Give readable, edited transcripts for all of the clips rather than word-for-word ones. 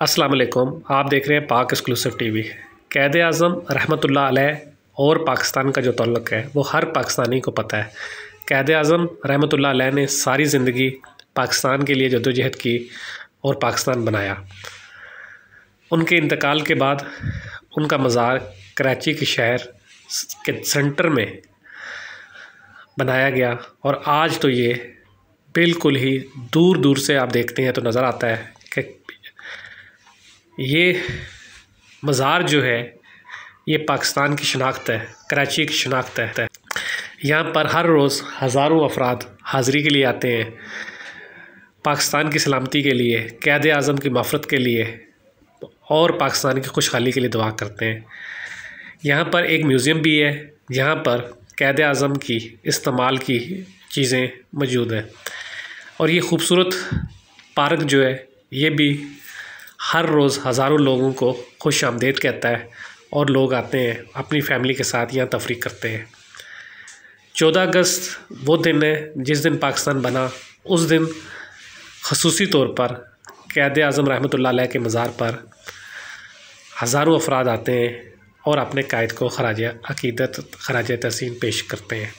अस्सलाम वालेकुम। आप देख रहे हैं पाक एक्सक्लूसिव टीवी। क़ायद आज़म रहमतुल्लाह अलैह और पाकिस्तान का जो ताल्लुक़ है वो हर पाकिस्तानी को पता है। क़ायद आज़म रहमतुल्लाह अलैह ने सारी ज़िंदगी पाकिस्तान के लिए जद्दोजहद की और पाकिस्तान बनाया। उनके इंतकाल के बाद उनका मज़ार कराची के शहर के सेंटर में बनाया गया और आज तो ये बिल्कुल ही दूर दूर से आप देखते हैं तो नज़र आता है कि ये मज़ार जो है ये पाकिस्तान की शनाख्त है, कराची की शनाख्त है। यहाँ पर हर रोज़ हज़ारों अफराद हाज़री के लिए आते हैं, पाकिस्तान की सलामती के लिए, क़ायद आज़म की मग़फ़िरत के लिए और पाकिस्तान की खुशहाली के लिए दुआ करते हैं। यहाँ पर एक म्यूज़ियम भी है जहाँ पर क़ायद आज़म की इस्तेमाल की चीज़ें मौजूद हैं और ये ख़ूबसूरत पार्क जो है ये भी हर रोज़ हज़ारों लोगों को खुश आमदीद कहता है और लोग आते हैं अपनी फ़ैमिली के साथ यहाँ तफरीक करते हैं। 14 अगस्त वो दिन है जिस दिन पाकिस्तान बना। उस दिन ख़ुसूसी तौर पर क़ायद आज़म रहमतुल्लाह अलैह के मज़ार पर हज़ारों अफराद आते हैं और अपने कायद को ख़राज अक़ीदत ख़राज तहसीन पेश करते हैं।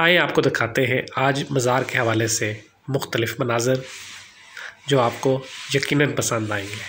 आइए आपको दिखाते हैं आज मज़ार के हवाले से मुख्तलिफ़ मनाज़र जो आपको यकीनन पसंद आएंगे।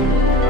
है।